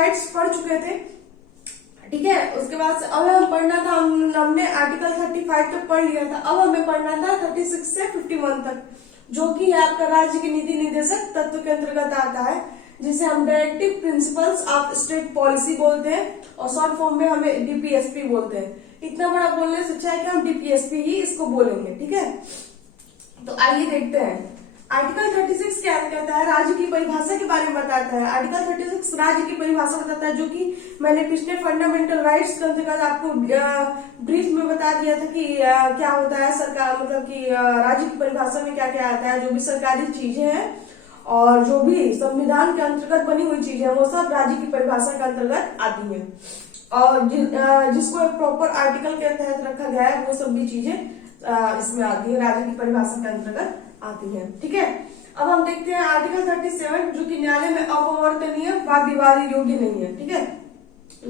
Rights पढ़ चुके थे, ठीक है। उसके बाद अब हम पढ़ना था, हमने आर्टिकल 35 तक पढ़ लिया था। अब हमें पढ़ना था 36 से 51 तक, जो कि आपका राज्य के नीति निर्देशक तत्व के अंतर्गत आता है, जिसे हम directive principles of state policy बोलते हैं, और शॉर्ट फॉर्म में हमें डीपीएसपी बोलते हैं। इतना बड़ा बोलने से अच्छा है कि हम डीपीएसपी ही इसको बोलेंगे, ठीक है। तो आइए देखते हैं आर्टिकल 36 क्या कहता है। राज्य की परिभाषा के बारे में बताता है। आर्टिकल 36 राज्य की परिभाषा बताता है, जो कि मैंने पिछले फंडामेंटल राइट्स के अंतर्गत आपको ब्रीफ में बता दिया था कि क्या होता है सरकार, मतलब कि राज्य की परिभाषा में क्या क्या आता है। जो भी सरकारी चीजें हैं और जो भी संविधान के अंतर्गत बनी हुई चीजें हैं, वो सब राज्य की परिभाषा के अंतर्गत आती है, और जिसको एक प्रॉपर आर्टिकल के तहत रखा गया है, वो सब भी चीजें इसमें आती है, राज्य की परिभाषा के अंतर्गत आती है, ठीक है। अब हम देखते हैं आर्टिकल 37, जो कि न्यायालय में अपवर्तनीय वाद विवाद योग्य नहीं है, ठीक है।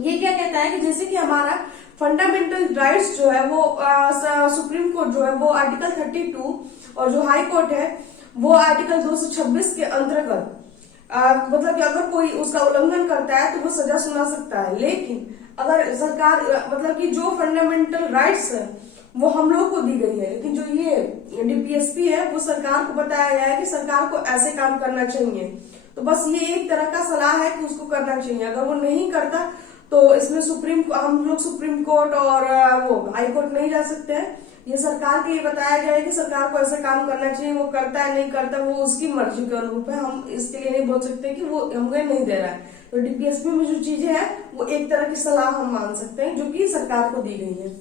ये क्या कहता है कि जैसे कि हमारा फंडामेंटल राइट्स जो है वो सुप्रीम कोर्ट जो है वो आर्टिकल 32, और जो हाई कोर्ट है वो आर्टिकल 226 के अंतर्गत मतलब कि अगर कोई उसका उल्लंघन करता है तो वो सजा सुना सकता है। लेकिन अगर सरकार मतलब कि जो फंडामेंटल राइट्स है वो हम लोग को दी गई है, लेकिन जो ये डीपीएसपी है वो सरकार को बताया गया है कि सरकार को ऐसे काम करना चाहिए। तो बस ये एक तरह का सलाह है कि उसको करना चाहिए। अगर वो नहीं करता तो इसमें हम लोग सुप्रीम कोर्ट और वो हाई कोर्ट नहीं जा सकते हैं। ये सरकार के लिए बताया गया है कि सरकार को ऐसा काम करना चाहिए। वो करता है नहीं करता वो उसकी मर्जी के अनुरूप है, हम इसके लिए नहीं बोल सकते कि वो हमें नहीं दे रहा है। तो डीपीएसपी में जो चीजें हैं वो एक तरह की सलाह हम मान सकते हैं, जो कि सरकार को दी गई है।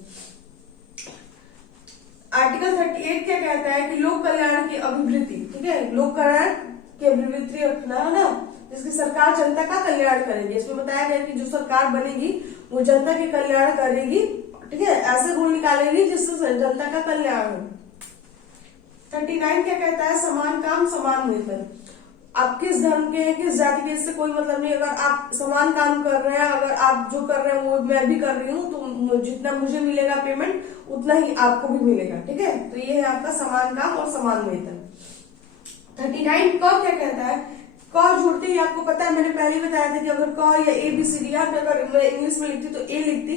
आर्टिकल 38 क्या कहता है कि लोक कल्याण की अभिवृद्धि, ठीक है, लोक कल्याण की अभिवृद्धि रखना है ना, जिसकी सरकार जनता का कल्याण करेगी। इसमें बताया गया कि जो सरकार बनेगी वो जनता के कल्याण करेगी, ठीक है, ऐसे रूल निकालेगी जिससे जनता का कल्याण हो। 39 क्या कहता है, समान काम समान वेतन। आप किस धर्म के हैं, किस जाति के, इससे कोई मतलब नहीं। अगर आप समान काम कर रहे हैं, अगर आप जो कर रहे हैं वो मैं भी कर रही हूँ, तो जितना मुझे मिलेगा पेमेंट उतना ही आपको भी मिलेगा, ठीक है। तो ये है आपका समान काम और समान वेतन। 39 क क्या कहता है, क जुड़ते ही आपको पता है, मैंने पहले ही बताया था कि अगर क या ABCD, अगर मैं इंग्लिश में लिखती तो A लिखती,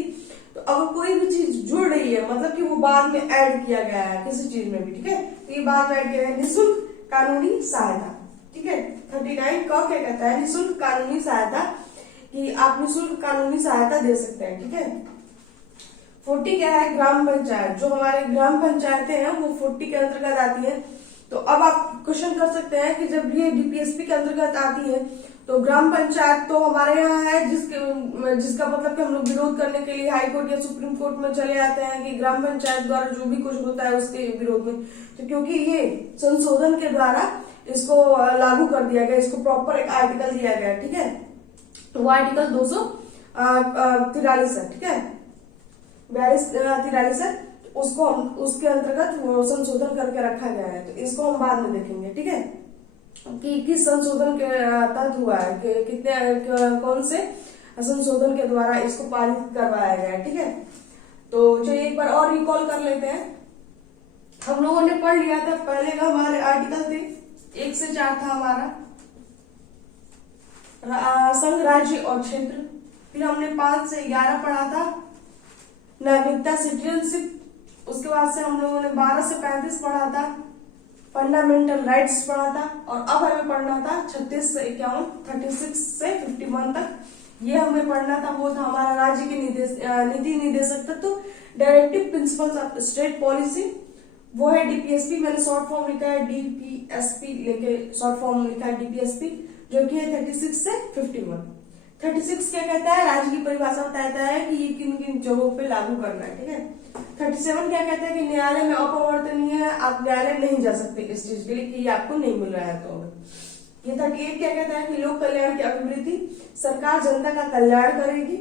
तो अगर कोई भी चीज जुड़ रही है मतलब कि वो बाद में ऐड किया गया है किसी चीज में भी, ठीक है, तो ये बाद में ऐड किया गया है। निःशुल्क कानूनी सहायता, ठीक है। 39 क क्या कहता है, निःशुल्क कानूनी सहायता, कि आप निःशुल्क कानूनी सहायता दे सकते हैं, ठीक है। 40 क्या है, ग्राम पंचायत। जो हमारे ग्राम पंचायतें हैं वो 40 के अंतर्गत आती है। तो अब आप क्वेश्चन कर सकते हैं कि जब ये डीपीएसपी के अंतर्गत आती है तो ग्राम पंचायत तो हमारे यहाँ है, जिसका मतलब कि हम लोग विरोध करने के लिए हाई कोर्ट या सुप्रीम कोर्ट में चले आते हैं कि ग्राम पंचायत द्वारा जो भी कुछ होता है उसके विरोध में। तो क्योंकि ये संशोधन के द्वारा इसको लागू कर दिया गया, इसको प्रॉपर एक आर्टिकल दिया गया, ठीक है। तो वो आर्टिकल 243 है, ठीक है, 43 है, उसको हम उसके अंतर्गत संशोधन करके रखा गया है। तो इसको हम बाद में देखेंगे, ठीक है, कि किस संशोधन के तहत हुआ है, कि कितने कौन से संशोधन के द्वारा इसको पारित करवाया गया है, ठीक है। तो चलिए एक बार और रिकॉल कर लेते हैं। हम लोगों ने पढ़ लिया था, पहले का हमारे आर्टिकल थे 1 से 4 था हमारा संघ, राज्य और क्षेत्र। फिर हमने 5 से 11 पढ़ा था नागरिकता, सिटीजनशिप। उसके बाद से हम लोगों ने 12 से 35 पढ़ा था फंडामेंटल राइट्स पढ़ा था, और अब हमें पढ़ना था 36 से 51, 36 से 51 तक। ये हमें पढ़ना था, वो था हमारा राज्य के नीति निर्देशक तत्व, directive principles of state policy. वो है डीपीएसपी, मैंने शॉर्ट फॉर्म लिखा है डीपीएसपी, लेके शॉर्ट फॉर्म लिखा है डीपीएसपी, जो कि है 36 से 51। 36 क्या कहता है, राज्य की परिभाषा बताता है कि ये किन किन जगहों पे लागू करना है, ठीक है। 37 क्या कहता है कि न्यायालय में अपवर्तनीय है, आप न्यायालय नहीं जा सकते इस चीज के लिए कि ये आपको नहीं मिल रहा है। तो ये 38 क्या कहता है कि लोक कल्याण की अभिवृद्धि, सरकार जनता का कल्याण करेगी।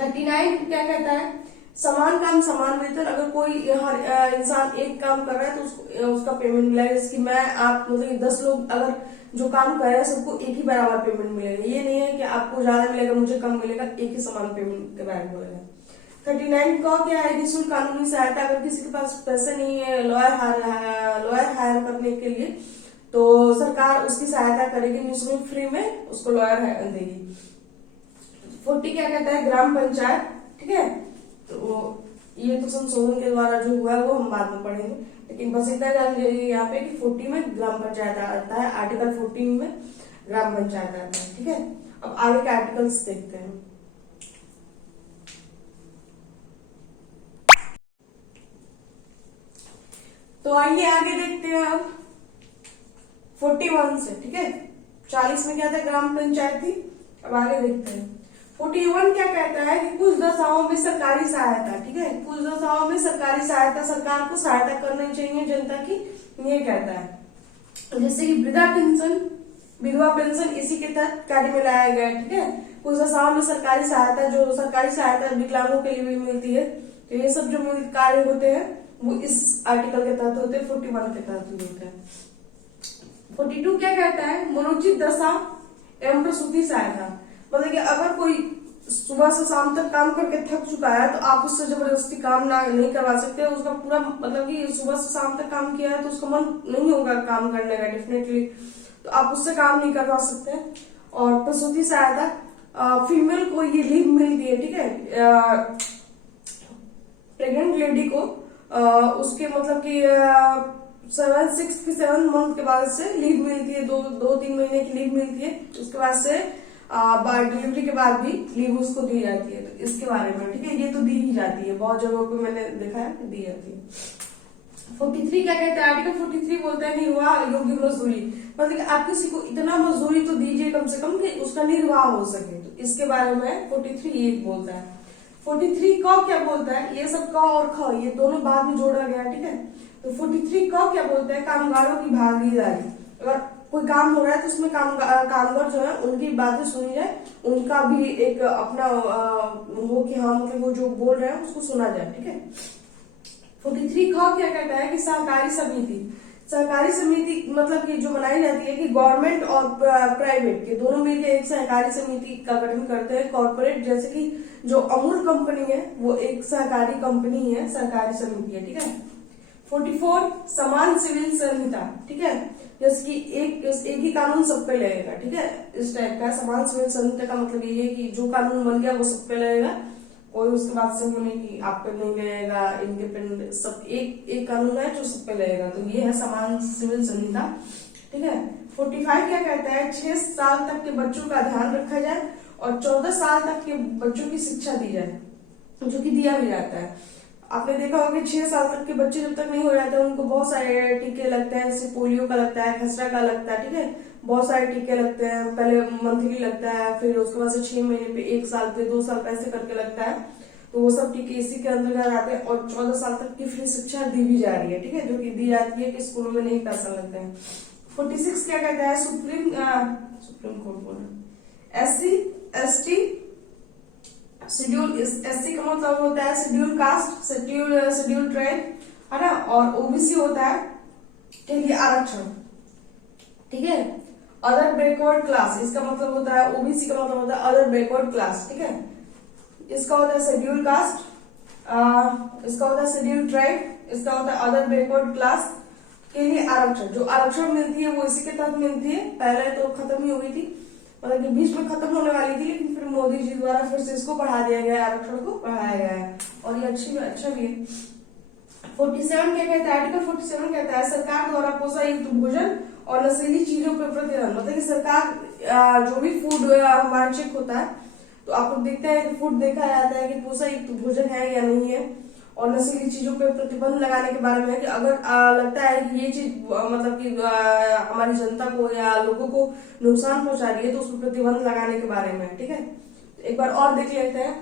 39 क्या कहता है, समान काम समान वेतन। अगर कोई हर इंसान एक काम कर रहा है तो उसका पेमेंट मिलेगा। जैसे मैं आप मतलब 10 लोग अगर जो काम कर रहे हैं सबको एक ही बराबर पेमेंट मिलेगा। ये नहीं है कि आपको ज्यादा मिलेगा मुझे कम मिलेगा, एक ही समान पेमेंट के बराबर मिलेगा। 39 का क्या है, निःशुल्क कानूनी सहायता। अगर किसी के पास पैसे नहीं है लॉयर हायर करने के लिए तो सरकार उसकी सहायता करेगी, निःशुल्क फ्री में उसको लॉयर देगी। 40 क्या कहता है, ग्राम पंचायत। ठीक है, तो ये तो संशोधन के द्वारा जो हुआ है वो हम बाद में पढ़ेंगे, लेकिन बस इतना जान लीजिए यहाँ पे कि 40 में ग्राम पंचायत आता है, आर्टिकल 14 में ग्राम पंचायत आता है। ठीक है, अब आगे के आर्टिकल्स देखते हैं। तो आइए आगे देखते हैं अब 41 से। ठीक है, 40 में क्या था, ग्राम पंचायत थी। अब आगे देखते हैं 41 क्या कहता है कि कुछ दशाओं में सरकारी सहायता। ठीक है, कुछ दशाओं में सरकारी सहायता, सरकार को सहायता करनी चाहिए जनता की, ये कहता है। जैसे कि वृद्धा पेंशन, विधवा पेंशन इसी के तहत कार्य में लाया गया है। ठीक है, कुछ दशाओं में सरकारी सहायता, जो सरकारी सहायता विकलांगों के लिए भी मिलती है, तो ये सब जो कार्य होते हैं वो इस आर्टिकल के तहत होते हैं, 41 के तहत होते हैं। 42 क्या कहता है, मनोचित दशा एवं प्रसूति सहायता। मतलब कि अगर कोई सुबह से शाम तक काम करके थक चुका है तो आप उससे जबरदस्ती काम नहीं करवा सकते। उसका पूरा मतलब कि सुबह से शाम तक काम किया है तो उसका मन नहीं होगा काम करने का डेफिनेटली, तो आप उससे काम नहीं करवा सकते। और प्रसूति सहायता, फीमेल को ये लीव मिलती है। ठीक है, प्रेग्नेंट लेडी को उसके मतलब कि 7 मंथ के बाद से लीव मिलती है, 2-3 महीने की लीव मिलती है। उसके बाद से डिलीवरी के बाद भी लीव उसको दी जाती है। तो इसके बारे में, ठीक है, ये तो दी ही जाती है, बहुत जगहों पे मैंने देखा है दी जाती है। 43 क्या कहता है, आर्टिकल 43 बोलता है निर्वाह योग्य मजदूरी। मतलब आप किसी को इतना मजदूरी तो दीजिए कम से कम कि उसका निर्वाह हो सके, तो इसके बारे में 43 ये बोलता है। 43 क क्या बोलता है, ये सब क और ख ये दोनों बाद में जोड़ा गया। ठीक है, तो 43 क क्या बोलता है, कामगारों की भागीदारी। अगर कोई काम हो रहा है तो उसमें कामगार जो है उनकी बातें सुनी जाए, उनका भी एक अपना हो कि हाँ मतलब वो जो बोल रहे हैं उसको सुना जाए। ठीक है, 43 ख क्या कहता है कि सहकारी समिति। सहकारी समिति मतलब कि जो बनाई जाती है कि गवर्नमेंट और प्राइवेट के दोनों मिलकर एक सहकारी समिति का गठन करते हैं। कॉर्पोरेट जैसे कि जो अमूल कंपनी है वो एक सहकारी कंपनी है, सहकारी समिति है। ठीक है, 44 समान सिविल संहिता। ठीक है, जैसे कि एक ही कानून सब पे लगेगा। ठीक है, इस टाइप का समान सिविल संहिता का मतलब ये है कि जो कानून बन गया वो सब पे लगेगा, कोई उसके बाद से होने की आप पे नहीं लगेगा, इंडिपेंडेंट सब एक कानून है जो सब पे लगेगा। तो ये है समान सिविल संहिता। ठीक है, 45 क्या कहता है, 6 साल तक के बच्चों का ध्यान रखा जाए और 14 साल तक के बच्चों की शिक्षा दी जाए, जो कि दिया भी जाता है। आपने देखा होगा 6 साल तक के बच्चे जब तक नहीं हो जाते उनको बहुत सारे टीके लगते हैं, जैसे पोलियो का लगता है, खसरा का लगता है। ठीक है, बहुत सारे टीके लगते हैं, पहले मंथली लगता है, फिर उसके बाद से 6 महीने पे, 1 साल पे, 2 साल पे ऐसे करके लगता है। तो वो सब टीके इसी के अंतर्गत आते हैं और 14 साल तक की फ्री शिक्षा दी भी जा रही है। ठीक है, जो कि दी जाती है कि स्कूलों में नहीं पैसा लगता है। 46 क्या कहता है, सुप्रीम कोर्ट बोला SC/ST शेड्यूल। SC का मतलब होता है शेड्यूल कास्ट, शेड्यूल ट्राइब, है ना, और ओबीसी होता है के लिए आरक्षण। ठीक है, अदर बैकवर्ड क्लास, इसका मतलब होता है ओबीसी का मतलब होता है अदर बैकवर्ड क्लास। ठीक है, इसका होता है शेड्यूल कास्ट, इसका होता है शेड्यूल ट्राइब, इसका होता है अदर बैकवर्ड क्लास के लिए आरक्षण। जो आरक्षण मिलती है वो इसी के तहत मिलती है। पहले तो खत्म ही हो गई थी, मतलब कि बीच में खत्म होने वाली थी, लेकिन फिर मोदी जी द्वारा फिर से इसको बढ़ा दिया गया, आरक्षण को बढ़ाया गया है और ये अच्छा भी है। 47 क्या कहता है, आर्टिकल 47 कहता है सरकार द्वारा पोषायुक्त भोजन और नशीली चीजों पर प्रतिबंध। मतलब कि सरकार जो भी फूड हमारा चेक होता है तो आप लोग देखते हैं कि फूड देखा जाता है कि पोषायुक्त भोजन है या नहीं है, और नशीली चीजों पे प्रतिबंध लगाने के बारे में कि अगर लगता है कि ये चीज मतलब कि हमारी जनता को या लोगों को नुकसान पहुंचा रही है तो उस पर प्रतिबंध लगाने के बारे में। ठीक है, एक बार और देख लेते हैं।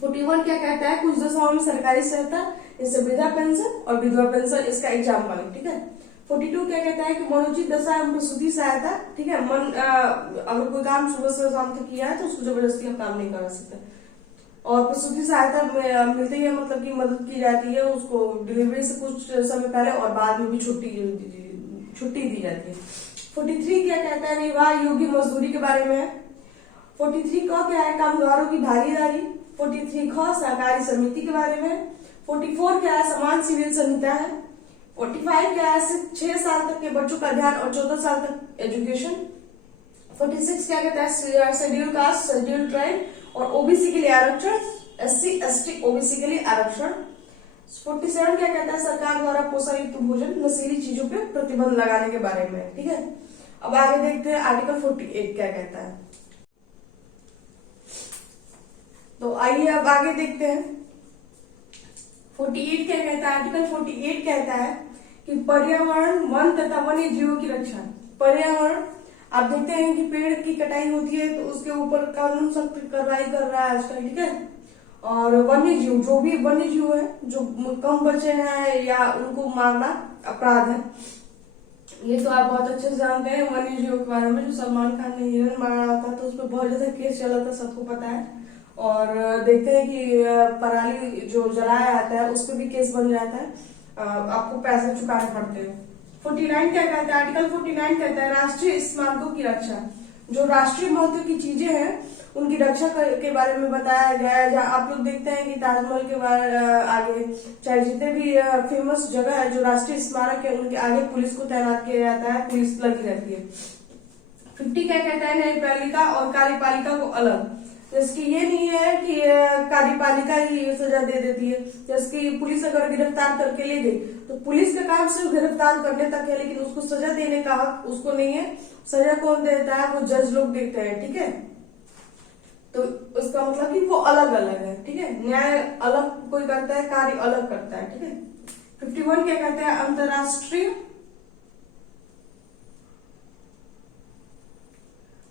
41 क्या कहता है, कुछ दशाओं में सरकारी सहायता, जैसे वृद्धा पेंशन और विधवा पेंशन, इसका एग्जाम्पल है। ठीक है, 42 क्या कहता है कि मनोचित दशा एवं प्रसूति सहायता। ठीक है, अगर कोई काम सुबह से शाम तक किया है तो उसको जबरदस्ती हम काम नहीं करा सकते। और प्रसूति सहायता मिलती है, मतलब कि मदद की जाती है उसको डिलीवरी से कुछ समय पहले और बाद में भी छुट्टी दी जाती है। 43 क्या कहता है, निर्वाह योग्य मजदूरी के बारे में है। 43 का क्या है, कामगारों की भागीदारी। 43 ख सहकारी समिति के बारे में। 44 क्या है, समान सिविल संहिता है। 45 क्या है, 6 साल तक के बच्चों का ध्यान और 14 साल तक एजुकेशन। 46 क्या कहता है, शेड्यूल कास्ट, शेड्यूल ट्राइब और ओबीसी के लिए आरक्षण, SC ST OBC के लिए आरक्षण। 47 क्या कहता है, सरकार द्वारा पोषण युक्त भोजन, नशीली चीजों पे प्रतिबंध लगाने के बारे में, ठीक है। अब आगे देखते हैं आर्टिकल 48 क्या कहता है। तो आइए अब आगे देखते हैं 48 क्या कहता है। आर्टिकल 48 कहता है कि पर्यावरण, वन तथा वन्य जीवों की रक्षा। पर्यावरण, आप देखते हैं कि पेड़ की कटाई होती है तो उसके ऊपर कानून सख्त कार्रवाई कर रहा है आजकल, ठीक है। और वन्य जीव, जो भी वन्य जीव है जो कम बचे हैं या उनको मारना अपराध है। ये तो आप बहुत अच्छे से जानते हैं वन्य जीवों के बारे में। जो सलमान खान ने हिरन मारा था तो उस पर बहुत ज्यादा केस चला था, सबको पता है। और देखते हैं कि पराली जो जलाया जाता है उस पर भी केस बन जाता है, आपको पैसे चुकाने पड़ते हैं। 49 क्या कहता है, आर्टिकल 49 कहता है राष्ट्रीय स्मारकों की रक्षा। जो राष्ट्रीय महत्व की चीजें हैं उनकी रक्षा के बारे में बताया गया है। जहाँ आप लोग देखते हैं कि ताजमहल के बारे आगे, चाहे जितने भी फेमस जगह है जो राष्ट्रीय स्मारक है, उनके आगे पुलिस को तैनात किया जाता है, पुलिस लगी रहती है। 50 क्या कहता है, न्यायपालिका और कार्यपालिका को अलग। जैसे कि ये नहीं है कि कार्यपालिका ही सजा दे देती है। जैसे कि पुलिस अगर गिरफ्तार करके ले गई तो पुलिस का काम सिर्फ गिरफ्तार करने तक है, लेकिन उसको सजा देने का हक उसको नहीं है। सजा कौन देता है, वो जज लोग देते हैं, ठीक है। तो उसका मतलब कि वो अलग अलग है, ठीक है। न्याय अलग कोई करता है, कार्य अलग करता है, ठीक है। 51 क्या कहते हैं,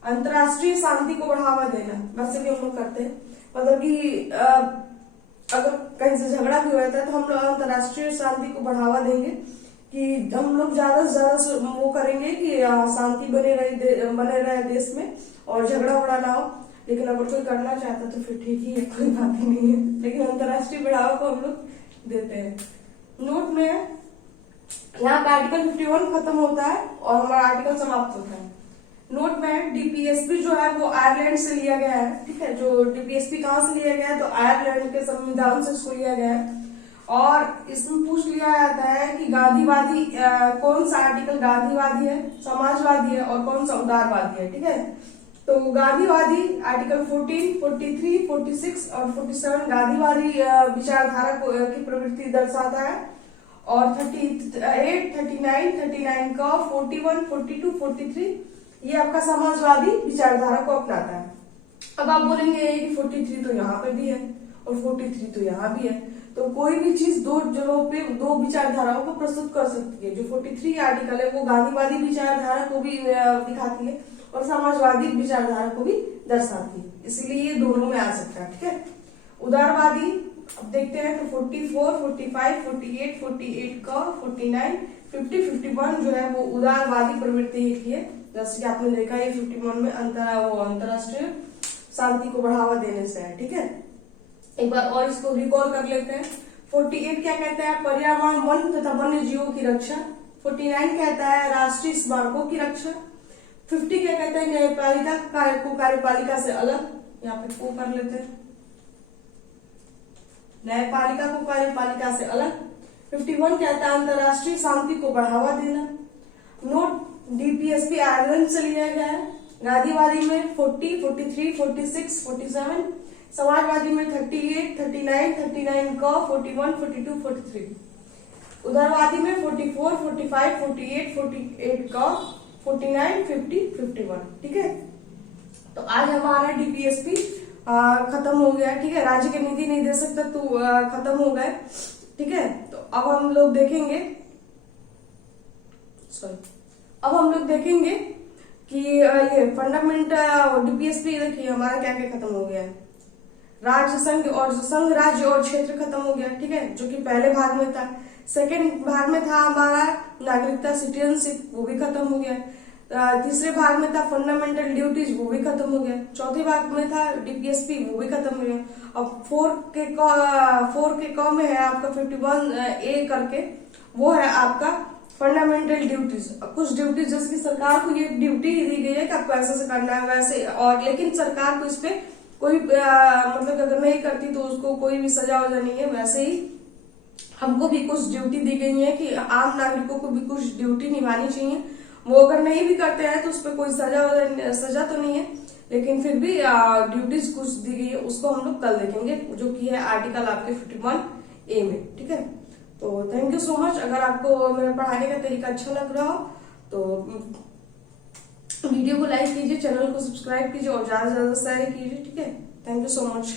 अंतरराष्ट्रीय शांति को बढ़ावा देना। वैसे भी हम लोग करते हैं, मतलब कि अगर कहीं से झगड़ा भी होता है तो हम लोग अंतरराष्ट्रीय शांति को बढ़ावा देंगे कि हम लोग ज्यादा से ज्यादा वो करेंगे कि शांति बने रहे देश में और झगड़ा बड़ा ना हो। लेकिन अगर कोई करना चाहता तो फिर ठीक ही है, कोई बात ही नहीं है, लेकिन अंतरराष्ट्रीय बढ़ावा को हम लोग देते हैं। नोट में यहाँ का आर्टिकल 51 खत्म होता है और हमारा आर्टिकल समाप्त होता है। नोट में डीपीएसपी जो है वो आयरलैंड से लिया गया है, ठीक है। जो डीपीएसपी कहाँ से लिया गया है, तो आयरलैंड के संविधान से इसको लिया गया है। और इसमें पूछ लिया जाता है कि गांधीवादी कौन सा आर्टिकल गांधीवादी है, समाजवादी है और कौन सा उदारवादी है, ठीक है। तो गांधीवादी आर्टिकल 14, 43, 46 और 47 गांधीवादी विचारधारा की प्रवृत्ति दर्शाता है। और 38, 39 का 41, 42, 43 ये आपका समाजवादी विचारधारा को अपनाता है। अब आप बोलेंगे कि 43 तो यहाँ पे भी है और 43 तो यहाँ भी है, तो कोई भी चीज दो जगहों पे दो विचारधाराओं को प्रस्तुत कर सकती है। जो 43 आर्टिकल है वो गांधीवादी विचारधारा को भी दिखाती है और समाजवादी विचारधारा को भी दर्शाती है, इसलिए ये दोनों में आ सकता है, ठीक है। उदारवादी अब देखते हैं तो 44, 45, 48, 48 का 49, 50, 51 जो है वो उदारवादी प्रवृत्ति की है। जैसे कि आपने देखा ये 51 में अंतरराष्ट्रीय शांति को बढ़ावा देने से है, ठीक है। एक बार और इसको रिकॉल कर लेते हैं। 48 क्या कहता है, पर्यावरण, वन तथा वन्य जीवों की रक्षा। 49 कहता है राष्ट्रीय स्मारकों की रक्षा। 50 क्या कहता है, न्यायपालिका को कार्यपालिका से अलग। यहाँ पे को कर लेते हैं, न्यायपालिका को कार्यपालिका से अलग। 51 कहता है अंतरराष्ट्रीय शांति को बढ़ावा देना। नोट डीपीएसपी आयरलैंड से लिया गया है। गांधीवादी में 40, 43, 46, 47, समाजवादी में 38, 39 का 41, 42, 43, उदारवादी में 44, 45, 48 का 49, 50, 51, ठीक है। तो आज हमारा डीपीएसपी खत्म हो गया, ठीक है। राज्य के निधि नहीं दे सकता तो खत्म हो गए, ठीक है। तो अब हम लोग देखेंगे कि ये फंडामेंटल डीपीएसपी देखिए हमारा क्या क्या खत्म हो गया है। राज्य, संघ और संघ, राज्य और क्षेत्र खत्म हो गया, ठीक है, जो कि पहले भाग में था। सेकेंड भाग में था हमारा नागरिकता, सिटीजनशिप, वो भी खत्म हो गया। तीसरे भाग में था फंडामेंटल ड्यूटीज, वो भी खत्म हो गया। चौथे भाग में था डीपीएसपी, वो भी खत्म हो गया। अब 4 के क में है आपका 51A करके, वो है आपका फंडामेंटल ड्यूटीज। कुछ ड्यूटीज जैसे कि सरकार को ये ड्यूटी दी गई है कि आपको ऐसे से करना है वैसे, और लेकिन सरकार को इस पे कोई मतलब अगर नहीं करती तो उसको कोई भी सजा वजा नहीं है। वैसे ही हमको भी कुछ ड्यूटी दी गई है कि आम नागरिकों को भी कुछ ड्यूटी निभानी चाहिए। वो अगर नहीं भी करते हैं तो उस पर कोई सजा तो नहीं है, लेकिन फिर भी ड्यूटीज कुछ दी गई है उसको हम लोग कल देखेंगे, जो कि है आर्टिकल आपके 51A में। ठीक है, तो थैंक यू सो मच। अगर आपको मेरा पढ़ाने का तरीका अच्छा लग रहा हो तो वीडियो को लाइक कीजिए, चैनल को सब्सक्राइब कीजिए और ज्यादा से ज्यादा शेयर कीजिए। ठीक है, थैंक यू सो मच।